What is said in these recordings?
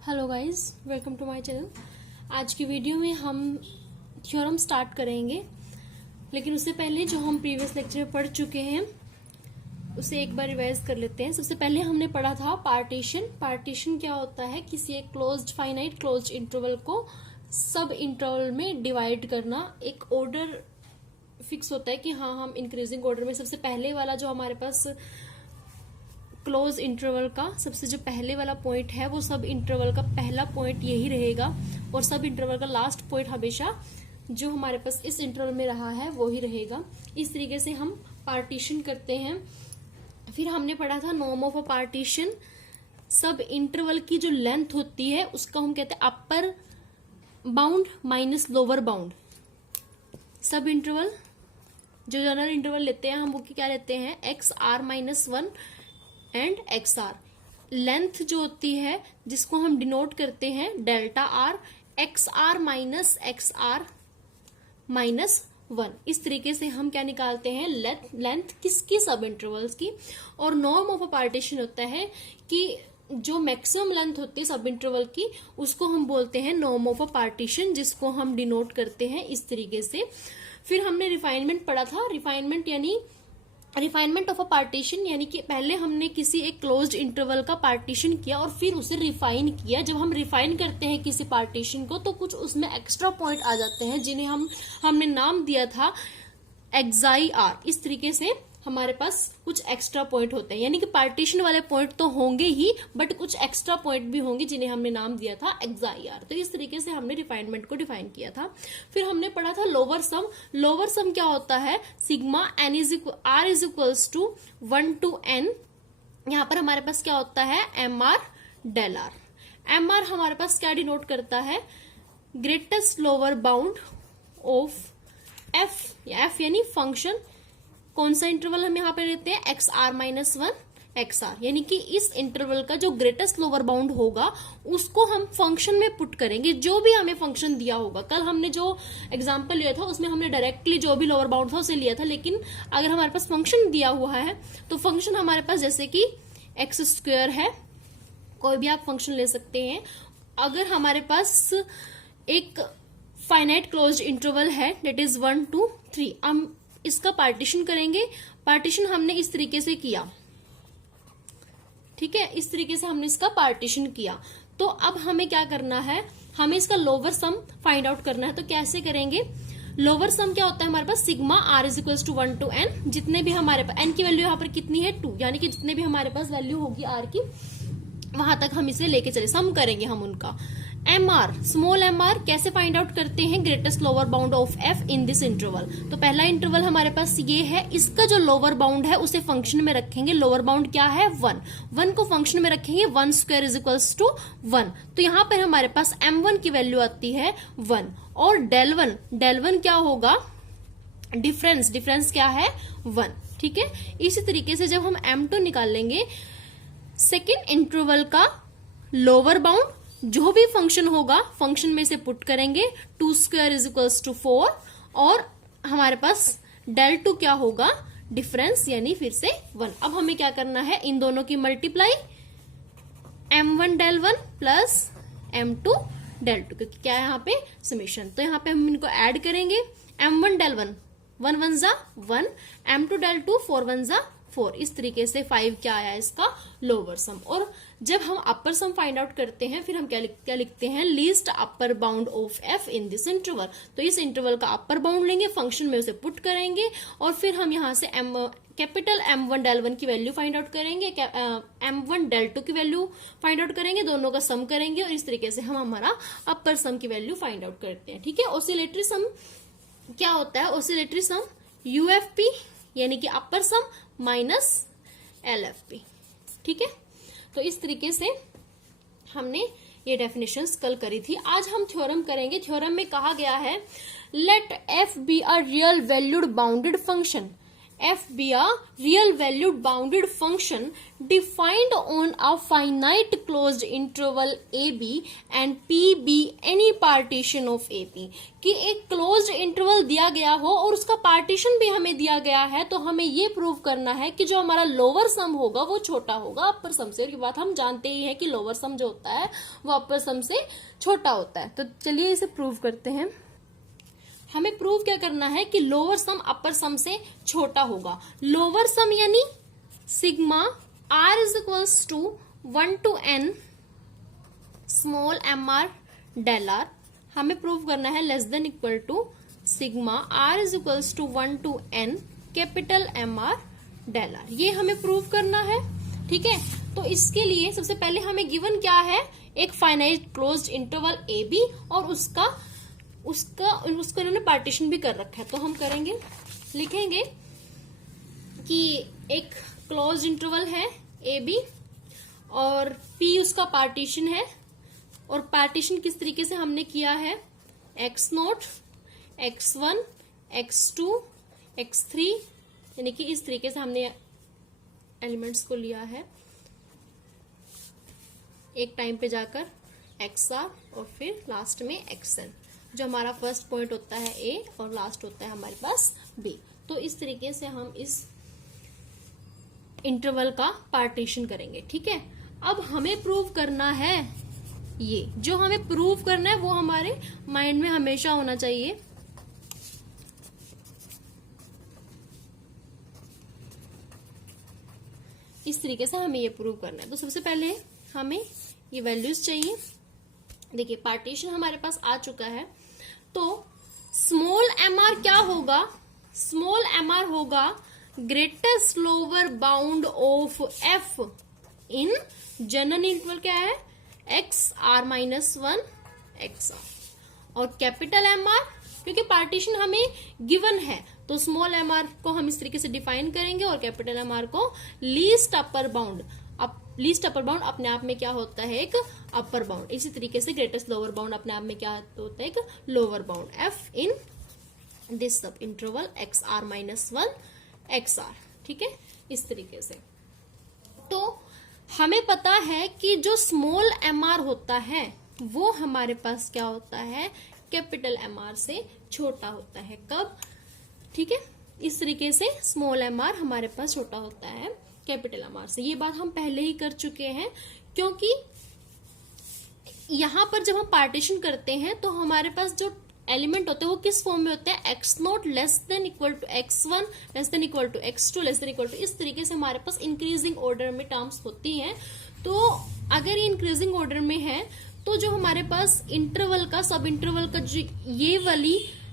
Hello guys, welcome to my channel. आज की video में हम थ्योरम स्टार्ट करेंगे, लेकिन उससे पहले जो हम प्रीवियस लेक्चर में पढ़ चुके हैं उसे एक बार रिवाइज कर लेते हैं। सबसे पहले हमने पढ़ा था पार्टीशन। पार्टीशन क्या होता है? किसी एक क्लोज्ड फाइनाइट क्लोज्ड इंटरवल को सब इंटरवल में डिवाइड करना। एक ऑर्डर फिक्स होता है कि हाँ, हम इंक्रीजिंग ऑर्डर में सबसे पहले वाला जो हमारे पास क्लोज इंटरवल का सबसे जो पहले वाला पॉइंट है वो सब इंटरवल का पहला पॉइंट यही रहेगा, और सब इंटरवल का लास्ट पॉइंट हमेशा जो हमारे पास इस इंटरवल में रहा है वो ही रहेगा। इस तरीके से हम पार्टीशन करते हैं। फिर हमने पढ़ा था norm of a partition. Subinterval की जो लेंथ होती है उसका हम कहते हैं upper bound minus lower bound. Subinterval जो जनरल इंटरवल लेते हैं हम वो क्या लेते हैं? X r minus one and x r. Length जो होती है जिसको हम डिनोट करते हैं delta r, x r minus x r minus one. इस तरीके से हम क्या निकालते हैं? लेंथ किसकी? सब इंटरवल्स की। और नॉर्म ऑफ अ पार्टीशन होता है कि जो मैक्सिमम लेंथ होती है सब इंटरवल की उसको हम बोलते हैं नॉर्म ऑफ अ पार्टीशन, जिसको हम डिनोट करते हैं इस तरीके से। फिर हमने रिफाइनमेंट पढ़ा था। रिफाइनमेंट ऑफ अ पार्टीशन यानी कि पहले हमने किसी एक क्लोज्ड इंटरवल का पार्टीशन किया और फिर उसे रिफाइन किया। जब हम रिफाइन करते हैं किसी पार्टीशन को तो कुछ उसमें एक्स्ट्रा पॉइंट आ जाते हैं जिन्हें हमने नाम दिया था एक्साई आर। इस तरीके से हमारे पास कुछ एक्स्ट्रा पॉइंट होते हैं, यानी कि पार्टीशन वाले पॉइंट तो होंगे ही बट कुछ एक्स्ट्रा पॉइंट भी होंगे जिन्हें हमने नाम दिया था एक्साई आर। तो इस तरीके से हमने रिफाइनमेंट को डिफाइन किया था। फिर हमने पढ़ा था लोअर सम। लोअर सम क्या होता है? Sigma n r is equals to 1 to n। यहाँ पर हमारे पास क्या होता है? M r del r. M r हमारे पास क्या डिनोट करता है? Greatest lower bound of f. F यानी फंक्शन। कौन सा इंटरवल हम यहाँ पे लेते हैं? X r minus one x r, यानी कि इस इंटरवल का जो ग्रेटेस्ट लोअर बाउंड होगा उसको हम फंक्शन में पुट करेंगे, जो भी हमें फंक्शन दिया होगा। कल हमने जो एग्जांपल लिया था उसमें हमने डायरेक्टली जो भी लोअर बाउंड था उसे लिया था, लेकिन अगर हमारे पास फंक्शन दिया हुआ है तो फंक्शन हमारे पास जैसे कि एक्स स्क्वायर है, कोई भी आप फंक्शन ले सकते हैं। अगर हमारे पास एक फाइनाइट क्लोज्ड इंटरवल है दैट इज 1 to 3, हम इसका पार्टीशन करेंगे। पार्टीशन हमने इस तरीके से किया, ठीक है, इस तरीके से हमने इसका पार्टीशन किया। तो अब हमें क्या करना है? हमें इसका लोअर सम फाइंड आउट करना है। तो कैसे करेंगे? लोअर सम क्या होता है हमारे पास? Sigma r is equal to 1 to n। जितने भी हमारे पास n की वैल्यू यहाँ पर कितनी है? 2, यानी कि जितने भी हमारे पास वैल्यू होगी आर की वहां तक हम इसे लेके चले, सम करेंगे हम उनका। M r, small m r कैसे फाइंड आउट करते हैं? Greatest lower bound of f in this interval. तो पहला इंटरवल हमारे पास ये है, इसका जो लोअर बाउंड है उसे फंक्शन में रखेंगे। लोअर बाउंड क्या है? 1। 1 को फंक्शन में रखेंगे, 1 स्क्वायर इज इक्वल्स टू 1। तो यहाँ पर हमारे पास m1 की वैल्यू आती है 1, और डेल वन क्या होगा? डिफरेंस क्या है? 1। ठीक है, इसी तरीके से जब हम m2 निकाल लेंगे, सेकेंड इंटरवल का लोअर बाउंड जो भी फंक्शन होगा फंक्शन में से पुट करेंगे। 2 स्क्वायर इज इक्वल्स टू 4, और हमारे पास डेल 2 क्या होगा? डिफरेंस, यानी फिर से 1। अब हमें क्या करना है? इन दोनों की multiply, m1 del 1 plus m2 del 2, क्योंकि क्या है यहाँ पे? समेशन। तो यहाँ पे हम इनको ऐड करेंगे। m1 डेल 1 1 1 जा 1, m2 डेल 2 4 1 जा 4। इस तरीके से 5 क्या आया इसका? Lower sum. और जब हम अपर सम फाइंड आउट करते हैं फिर हम क्या लिखते हैं? Least upper bound of f in this interval. तो इस इंटरवल का अपर बाउंड लेंगे, फंक्शन में उसे पुट करेंगे, और फिर हम यहाँ से कैपिटल m1 डेल 1 की वैल्यू फाइंड आउट करेंगे, m1 डेल 2 की वैल्यू फाइंड आउट करेंगे, दोनों का सम करेंगे, और इस तरीके से हम हमारा अपर सम की वैल्यू फाइंड आउट करते हैं। ठीक है, ऑसिलेटरी सम क्या होता है? ऑसिलेटरी सम यूएफपी यानी कि अपर सम माइनस एलएफपी। ठीक है, तो इस तरीके से हमने ये डेफिनेशंस कल करी थी। आज हम थ्योरम करेंगे। थ्योरम में कहा गया है let f be a real valued bounded function f be a real valued bounded function defined on a finite closed interval ab and p be any partition of ab, कि एक closed interval दिया गया हो और उसका partition भी हमें दिया गया है, तो हमें ये प्रूव करना है कि जो हमारा लोअर सम होगा वो छोटा होगा अपर सम से। और ये बात हम जानते ही है कि लोअर सम जो होता है वो अपर सम से छोटा होता है। तो चलिए इसे प्रूव करते हैं। हमें प्रूव क्या करना है कि लोअर सम अपर सम से छोटा होगा। लोअर सम यानी sigma r is equals to 1 to n small mr del r, हमें प्रूव करना है less than equal to sigma r is equals to 1 to n capital mr del r। ये हमें prove करना है, ठीक है। तो इसके लिए सबसे पहले हमें गिवन क्या है, एक finite closed interval a b और उसका इन्होंने पार्टीशन भी कर रखा है। तो हम करेंगे, लिखेंगे कि एक क्लोज्ड इंटरवल है ए बी और पी उसका पार्टीशन है, और पार्टीशन किस तरीके से हमने किया है, x0, x1, x2, x3, यानी कि इस तरीके से हमने एलिमेंट्स को लिया है, एक टाइम पे जाकर xr और फिर लास्ट में xn, जो हमारा फर्स्ट पॉइंट होता है A और लास्ट होता है हमारे पास B। तो इस तरीके से हम इस इंटरवल का पार्टीशन करेंगे, ठीक है। अब हमें प्रूव करना है, ये जो हमें प्रूव करना है वो हमारे माइंड में हमेशा होना चाहिए। इस तरीके से हमें ये प्रूव करना है। तो सबसे पहले हमें ये वैल्यूज चाहिए। देखिए पार्टीशन हमारे पास आ चुका है, तो स्मॉल mr क्या होगा, स्मॉल mr होगा greatest lower bound of f in general interval क्या है xr-1 xr, और कैपिटल mr क्योंकि पार्टीशन हमें गिवन है तो स्मॉल mr को हम इस तरीके से डिफाइन करेंगे और कैपिटल mr को least upper bound. Least upper bound अपने आप में क्या होता है, एक अपर बाउंड। इसी तरीके से ग्रेटेस्ट लोअर बाउंड अपने आप में क्या होता है, एक lower bound f in this सब इंटरवल xr-1 xr, ठीक है, इस तरीके से। तो हमें पता है कि जो स्मॉल mr होता है वो हमारे पास क्या होता है, कैपिटल mr से छोटा होता है। कब, ठीक है, इस तरीके से स्मॉल mr हमारे पास छोटा होता है कैपिटल mr से। ये बात हम पहले ही कर चुके हैं, क्योंकि यहां पर जब हम पार्टीशन करते हैं तो हमारे पास जो एलिमेंट होते हैं वो किस फॉर्म में होते हैं, x0 less than equal to x1 less than equal to x2 less than equal to, इस तरीके से हमारे पास इंक्रीजिंग ऑर्डर में टर्म्स होती हैं। तो अगर ये इंक्रीजिंग ऑर्डर में है तो जो हमारे पास इंटरवल का, सब इंटरवल का जो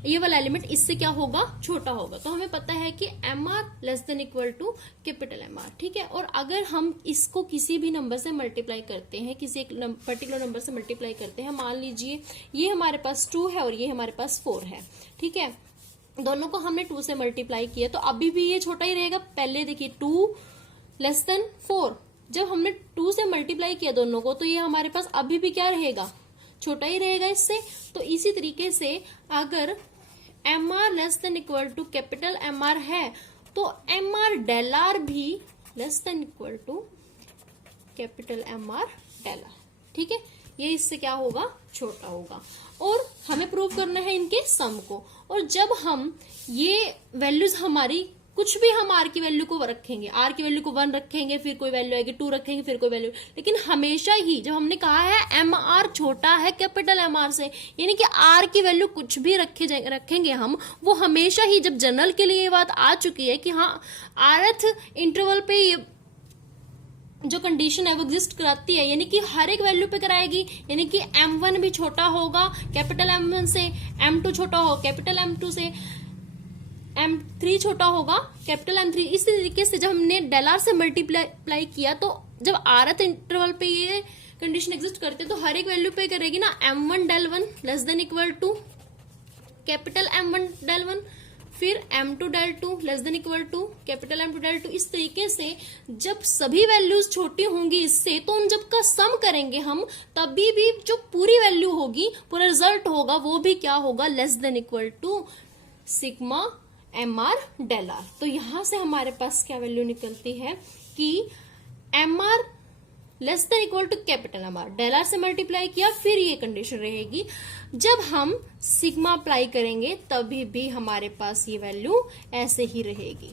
ये वाला एलिमेंट इससे क्या होगा, छोटा होगा। तो हमें पता है कि mr less than equal to capital mr, ठीक है। और अगर हम इसको किसी भी नंबर से मल्टीप्लाई करते हैं, किसी एक पर्टिकुलर नंबर से मल्टीप्लाई करते हैं, मान लीजिए ये हमारे पास 2 है और ये हमारे पास 4 है, ठीक है, दोनों को हमने 2 से मल्टीप्लाई किया तो अभी भी ये छोटा ही रहेगा। पहले देखिए 2 लेस देन 4, जब हमने 2 से मल्टीप्लाई किया दोनों को तो ये हमारे पास अभी भी क्या रहेगा, छोटा ही रहेगा इससे। तो इसी तरीके से अगर mr less than equal to capital mr है तो mr del r भी less than equal to capital mr del r, ठीक है, ये इससे क्या होगा, छोटा होगा। और हमें प्रूव करना है इनके सम को, और जब हम ये वैल्यूज हमारी कुछ भी हम r की वैल्यू को रखेंगे, r की वैल्यू को 1 रखेंगे, फिर कोई वैल्यू आएगी 2 रखेंगे, फिर कोई वैल्यू, लेकिन हमेशा ही जब हमने कहा है mr छोटा है कैपिटल mr से, यानी कि r की वैल्यू कुछ भी रखेंगे हम, वो हमेशा ही, जब जनरल के लिए ये बात आ चुकी है कि हाँ rth इंटरवल पे ये जो कंडीशन है वो एग्जिस्ट कराती है, यानी कि हर एक वैल्यू पे कराएगी, यानी कि m1 भी छोटा होगा कैपिटल m1 से, m2 छोटा होगा कैपिटल m2 से, m3 छोटा होगा कैपिटल m3। इस तरीके से जब हमने del r से मल्टीप्लाई किया तो जब rth इंटरवल पे ये कंडीशन एग्जिस्ट करते तो हर एक वैल्यू पे करेगी ना m1 del 1 less than equal to capital m1 del 1, फिर m2 del 2 less than equal to capital m2 del 2। इस तरीके से जब सभी वैल्यूज छोटी होंगी इससे, तो उन जब का सम करेंगे हम तभी भी जो पूरी वैल्यू होगी, पूरा रिजल्ट होगा वो भी क्या होगा, less than equal to sigma m r del r. तो यहां से हमारे पास क्या वैल्यू निकलती है कि m r less than equal to capital M r, del r से मल्टीप्लाई किया, फिर ये कंडीशन रहेगी जब हम सिग्मा अप्लाई करेंगे तभी भी हमारे पास ये वैल्यू ऐसे ही रहेगी,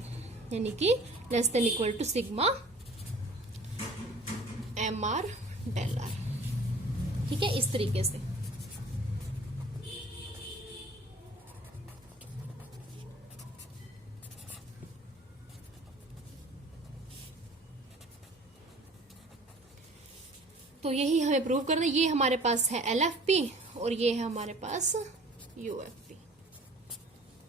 यानी कि less than equal to sigma m r del r. ठीक है, इस तरीके से। तो यही हमें प्रूव करना, ये हमारे पास है LFP और ये है हमारे पास UFP।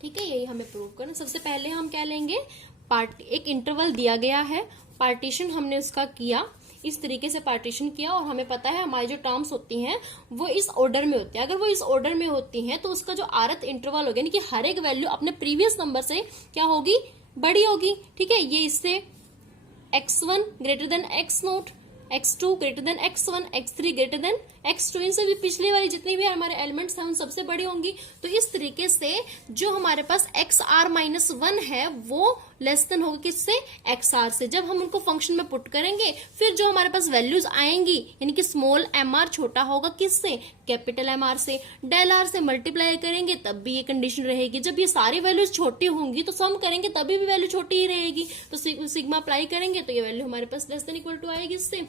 ठीक है, यही हमें प्रूव करना। सबसे पहले हम क्या लेंगे, एक इंटरवल दिया गया है, पार्टीशन हमने उसका किया, इस तरीके से पार्टीशन किया, और हमें पता है हमारी जो टर्म्स होती हैं वो इस ऑर्डर में होती है। अगर वो इस ऑर्डर में होती हैं तो उसका जो आरत इंटरवल होगा, यानी कि हर एक वैल्यू अपने प्रीवियस नंबर से क्या होगी, बड़ी होगी। ठीक है, ये इससे x1 greater than x0, x2 greater than x1, x3 greater than x2, इनसे भी पिछली वाली जितनी भी हमारे एलिमेंट्स हैं उन सबसे बड़ी होंगी। तो इस तरीके से जो हमारे पास xr-1 है वो लेस देन होगा किससे, xr से। जब हम उनको फंक्शन में पुट करेंगे फिर जो हमारे पास वैल्यूज आएंगी, यानी कि स्मॉल mr छोटा होगा किससे, कैपिटल mr से। डेल r से मल्टीप्लाई करेंगे तब भी ये कंडीशन रहेगी। जब ये सारी वैल्यूज छोटी होंगी तो सम करेंगे तभी भी वैल्यू छोटी ही रहेगी। तो सिग्मा अप्लाई करेंगे तो ये वैल्यू हमारे पास लेस देन इक्वल टू आएगी इससे।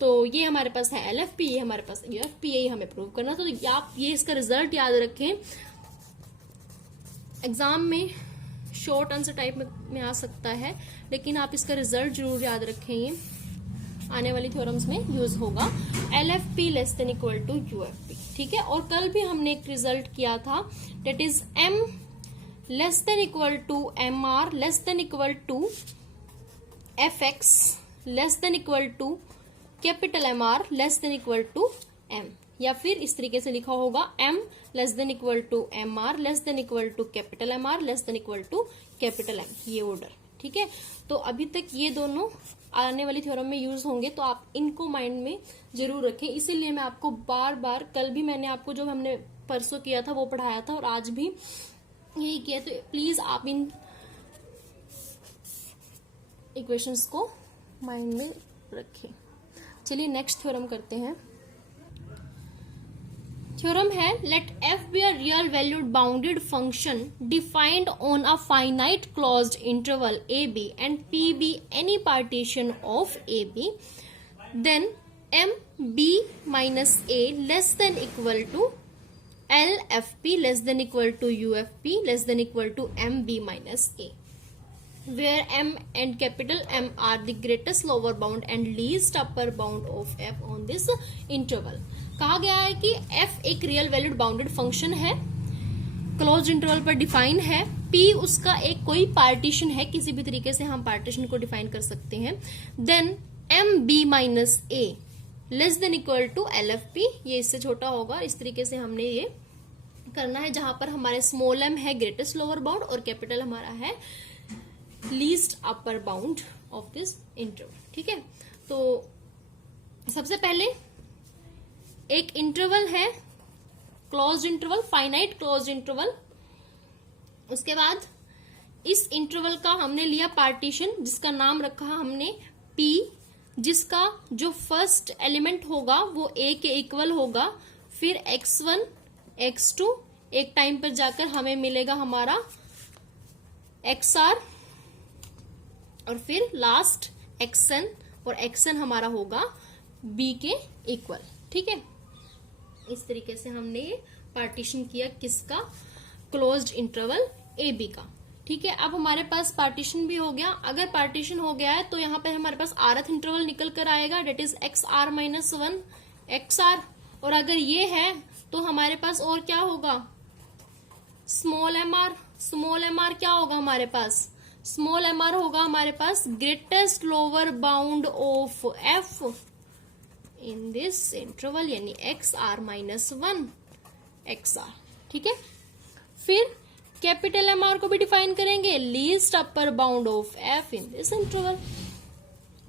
तो ये हमारे पास है LFP, ये हमारे पास UFP, यही हमें प्रूव करना। तो आप ये इसका रिजल्ट याद रखें, एग्जाम में शॉर्ट आंसर टाइप में आ सकता है, लेकिन आप इसका रिजल्ट जरूर याद रखें, ये आने वाली थ्योरम्स में यूज होगा। LFP less than equal to UFP। ठीक है, और कल भी हमने एक रिजल्ट किया था, that is M less than equal to MR less than equal to FX less than equal to capital MR less than equal to M, या फिर इस तरीके से लिखा होगा M less than equal to MR less than equal to capital MR less than equal to capital M, ये order. ठीक है, तो अभी तक ये दोनों आने वाली थ्योरम में यूज होंगे, तो आप इनको माइंड में जरूर रखें। इसीलिए मैं आपको बार बार, कल भी मैंने आपको जो हमने परसों किया था वो पढ़ाया था और आज भी यही किया, तो प्लीज आप इन इक्वेशंस को माइंड में रखें। चलिए नेक्स्ट थ्योरम करते हैं। थ्योरम है, late f be a real valued bounded function defined on a finite closed interval AB and P be any partition of AB, then MB minus A less than equal to LFP less than equal to UFP less than equal to MB minus A, where M and capital M are the greatest lower bound and least upper bound of f on this interval। कहा गया है कि f एक real valued bounded function है, close interval पर define है, p उसका एक कोई पार्टीशन है, किसी भी तरीके से हम पार्टीशन को डिफाइन कर सकते हैं, then MB minus A less than equal to LFP, ये इससे छोटा होगा। इस तरीके से हमने ये करना है, जहां पर हमारे स्मॉल m है ग्रेटेस्ट लोअर बाउंड और कैपिटल हमारा है least upper bound of this interval. ठीक है, तो सबसे पहले एक इंटरवल है closed interval, finite closed interval. उसके बाद इस इंटरवल का हमने लिया पार्टीशन, जिसका नाम रखा हमने P, जिसका जो फर्स्ट एलिमेंट होगा वो A के इक्वल होगा, फिर x1 x2, एक टाइम पर जाकर हमें मिलेगा हमारा XR, और फिर लास्ट xn, और xn हमारा होगा B के इक्वल। ठीक है, इस तरीके से हमने पार्टीशन किया किसका, क्लोज्ड इंटरवल AB का। ठीक है, अब हमारे पास पार्टीशन भी हो गया। अगर पार्टीशन हो गया है तो यहाँ पे हमारे पास आरथ इंटरवल निकल कर आएगा, डेट इज XR-1 XR, और अगर ये है तो हमारे पास और क्या होगा, स्मॉल mr क्या होगा हमारे पास, स्मॉल mr होगा हमारे पास greatest lower bound of f in this interval, यानी XR-1 XR। ठीक है, फिर कैपिटल MR को भी डिफाइन करेंगे, least upper bound of f in this interval.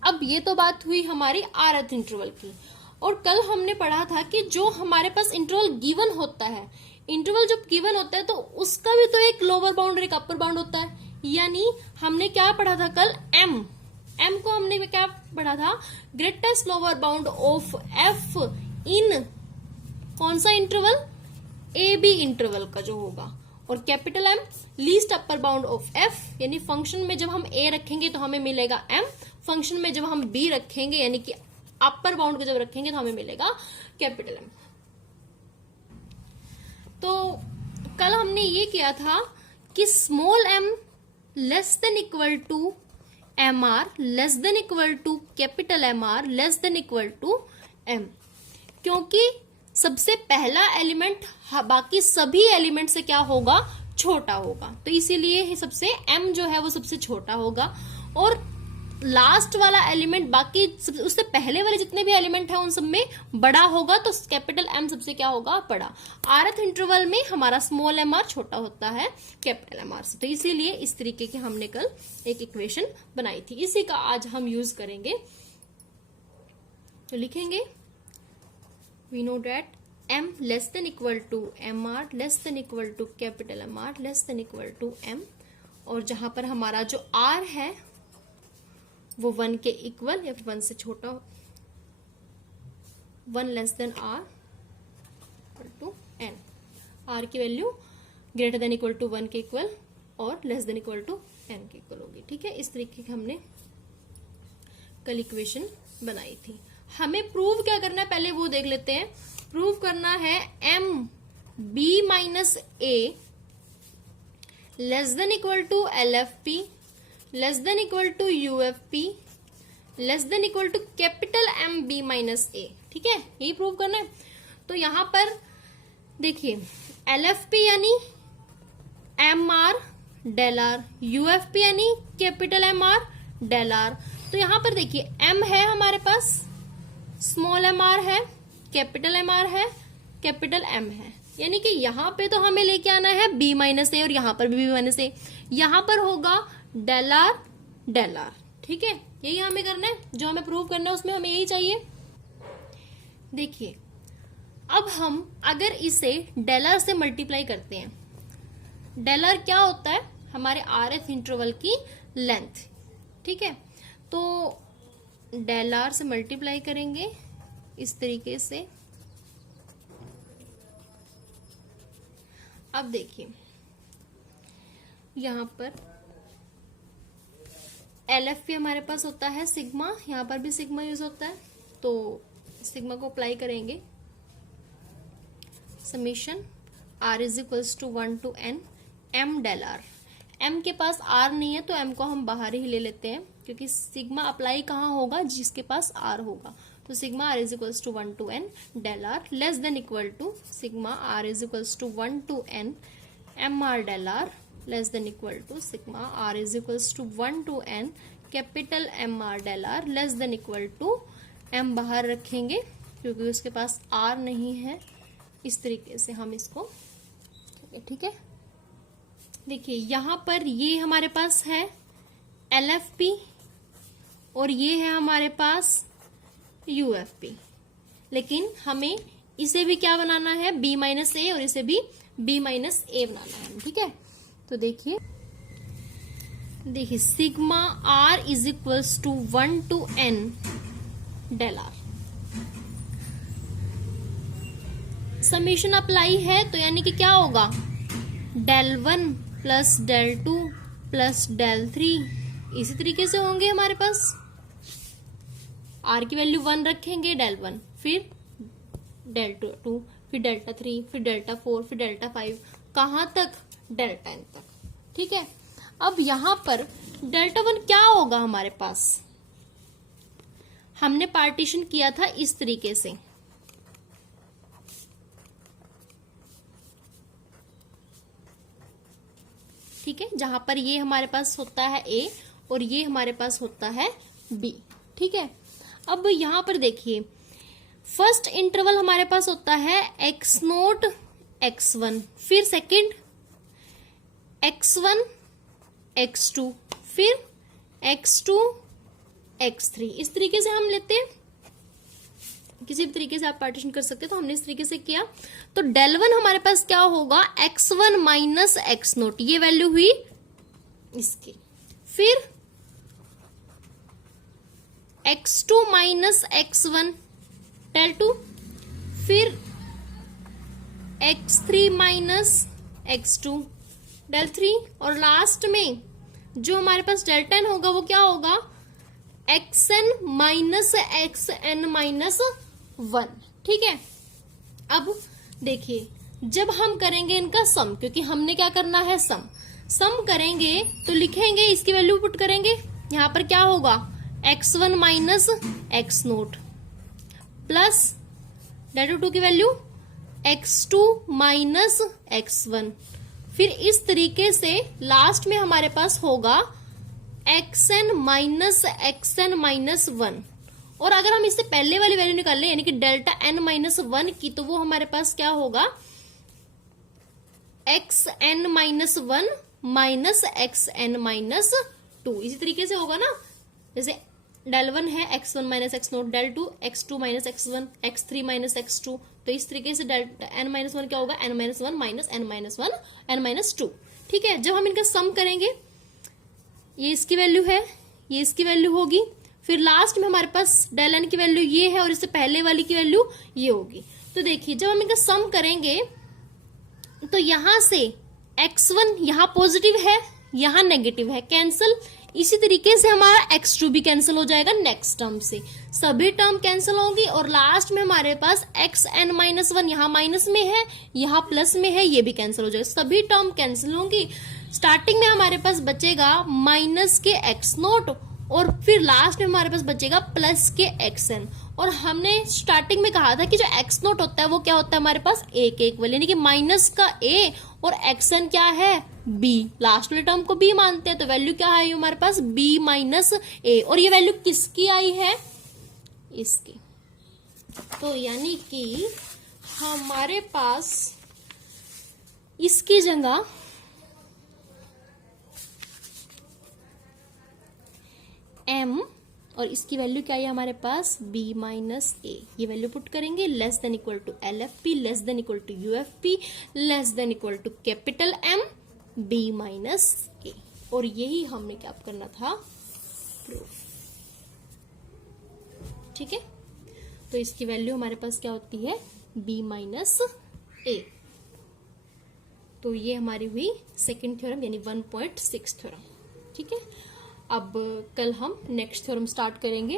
अब ये तो बात हुई हमारी आरथ इंटरवल की, और कल हमने पढ़ा था कि जो हमारे पास इंटरवल गिवन होता है, इंटरवल जब गिवन होता है तो उसका भी तो एक लोअर बाउंड और एक अपर बाउंड होता है। यानी हमने क्या पढ़ा था कल, एम को हमने क्या पढ़ा था, greatest lower bound of f in कौन सा इंटरवल, ए बी इंटरवल का जो होगा, और capital M least upper bound of F, यानी फंक्शन में जब हम ए रखेंगे तो हमें मिलेगा एम, फंक्शन में जब हम बी रखेंगे यानी कि अपर बाउंड को जब रखेंगे तो हमें मिलेगा कैपिटल एम। तो कल हमने ये किया था कि small m less than equal to m r less than equal to capital M r less than equal to M, क्योंकि सबसे पहला एलिमेंट बाकी सभी एलिमेंट से क्या होगा, छोटा होगा, तो इसीलिए सबसे m जो है वो सबसे छोटा होगा, और लास्ट वाला एलिमेंट बाकी उससे पहले वाले जितने भी एलिमेंट है उन सब में बड़ा होगा, तो कैपिटल M सबसे क्या होगा, बड़ा। rth इंटरवल में हमारा स्मॉल एम आर छोटा होता है कैपिटल एम आर से, तो इसीलिए इस तरीके की हमने कल एक इक्वेशन बनाई थी, इसी का आज हम यूज करेंगे। तो लिखेंगे we know that m less than equal to mr less than equal to capital mr less than equal to m, और जहां पर हमारा जो r है वो 1 के इक्वल या फिर 1 से छोटा, 1 less than r equal to n, r की value greater than equal to 1 के इक्वल और less than equal to n के इक्वल होगी। ठीक है, इस तरीके की हमने कल इक्वेशन बनाई थी। हमें प्रूव क्या करना है पहले वो देख लेते हैं। प्रूव करना है m b minus a less than equal to L f P less than equal to U f P less than equal to capital M b minus a. ठीक है, यही प्रूव करना है। तो यहां पर देखिए एल एफ पी यानी m r del r, U f P यानी capital M r del r. तो यहां पर देखिए एम है हमारे पास, स्मॉल एम आर है, कैपिटल एम आर है, कैपिटल एम है, यानी कि यहां पे तो हमें लेके आना है बी माइनस ए और यहां पर भी बी माइनस ए, यहां पर होगा डेल आर डेल आर। ठीक है, यही हमें करना है, जो हमें प्रूव करना है उसमें हमें यही चाहिए। देखिए अब हम अगर इसे डेल आर से मल्टीप्लाई करते हैं, डेल आर क्या होता है, हमारे rth इंटरवल की लेंथ। ठीक है, तो डेल आर से मल्टीप्लाई करेंगे इस तरीके से। अब देखिए यहां पर एल एफ पी हमारे पास होता है सिग्मा, यहां पर भी सिग्मा यूज होता है, तो सिग्मा को अप्लाई करेंगे। Summation r is equals to 1 to n m del r. m के पास r नहीं है तो m को हम बाहर ही ले लेते हैं, क्योंकि सिग्मा अप्लाई कहाँ होगा, जिसके पास r होगा। तो sigma r is equals to 1 to n del r less than equal to sigma r is equals to 1 to n m r del r less than equal to sigma r is equals to 1 to n capital m r del r less than equal to m बाहर रखेंगे क्योंकि उसके पास r नहीं है। इस तरीके से हम इसको, ठीक है। देखिए यहां पर ये हमारे पास है एल एफ पी और ये है हमारे पास यू एफ पी, लेकिन हमें इसे भी क्या बनाना है, बी माइनस ए, और इसे भी बी माइनस ए बनाना है। ठीक है, तो देखिए sigma r is equals to 1 to n del r. Summation apply है तो यानी कि क्या होगा, del 1 plus del 2 plus del 3 इसी तरीके से होंगे हमारे पास। आर की वैल्यू 1 रखेंगे, डेल 1, फिर डेल 2, फिर डेल्टा 3, फिर डेल्टा 4, फिर डेल्टा 5, कहां तक, डेल्टा n तक। ठीक है, अब यहां पर डेल्टा 1 क्या होगा हमारे पास, हमने पार्टीशन किया था इस तरीके से। ठीक है, जहां पर ये हमारे पास होता है A और ये हमारे पास होता है B। ठीक है, अब यहां पर देखिए फर्स्ट इंटरवल हमारे पास होता है x0 x1, फिर सेकंड x1 x2, फिर x2 x3, इस तरीके से हम लेते हैं। किसी भी तरीके से आप पार्टीशन कर सकते हैं, तो हमने इस तरीके से किया। तो del 1 हमारे पास क्या होगा, x1 माइनस एक्स नोट, ये वैल्यू हुई इसकी। फिर x2 माइनस x1 del 2, फिर x3 माइनस x2 del 3, और लास्ट में जो हमारे पास del 10 होगा वो क्या होगा, xn माइनस xn माइनस 1। ठीक है, अब देखिए जब हम करेंगे इनका सम, क्योंकि हमने क्या करना है, सम करेंगे तो लिखेंगे, इसकी वैल्यू पुट करेंगे, यहां पर क्या होगा, x1 minus x note plus del 2 की वैल्यू x2 माइनस x1। फिर इस तरीके से लास्ट में हमारे पास होगा xn माइनस xn माइनस 1। और अगर हम इससे पहले वाली वैल्यू निकाल लें, यानी कि डेल्टा n माइनस 1 की, तो वो हमारे पास क्या होगा, xn minus 1 minus xn minus 2। इसी तरीके से होगा ना, जैसे del 1 है x1 minus x note, del 2 x2 minus x1, x3 minus x2। तो इस तरीके से डेल्टा n माइनस 1 क्या होगा, n minus 1 minus n minus 1 n minus 2। ठीक है, जब हम इनका सम करेंगे, ये इसकी वैल्यू है, ये इसकी वैल्यू होगी, फिर लास्ट में हमारे पास del n की वैल्यू ये है और इससे पहले वाली की वैल्यू ये होगी। तो देखिए जब हम इनका सम करेंगे तो यहां से x1 यहां पॉजिटिव है, यहां नेगेटिव है, कैंसिल। इसी तरीके से हमारा x2 भी कैंसिल हो जाएगा नेक्स्ट टर्म से, सभी टर्म कैंसिल होंगी, और लास्ट में हमारे पास xn माइनस 1 यहां माइनस में है, यहां प्लस में है, ये भी कैंसिल हो जाएगा, सभी टर्म कैंसिल होंगी। स्टार्टिंग में हमारे पास बचेगा माइनस के एक्स नोट, और फिर लास्ट में हमारे पास बचेगा प्लस के xn। और हमने स्टार्टिंग में कहा था कि जो x नोट होता है वो क्या होता है हमारे पास, एक एक वाले, यानी कि माइनस का a और xn क्या है, b। लास्ट वाले टर्म को b मानते हैं, तो वैल्यू क्या है हमारे पास, b माइनस a। और ये वैल्यू किसकी आई है, इसकी। तो यानी कि हमारे पास इसकी जगह m और इसकी वैल्यू क्या है हमारे पास, b माइनस a। ये वैल्यू पुट करेंगे, less than equal to LFP, less than equal to UFP, less than equal to capital M, b minus a। और यही हमने क्या करना था, प्रूफ। ठीक है, तो इसकी वैल्यू हमारे पास क्या होती है, b माइनस a। तो ये हमारी हुई सेकेंड थ्योरम, यानी 1.6 थ्योरम। ठीक है, अब कल हम नेक्स्ट थ्योरम स्टार्ट करेंगे।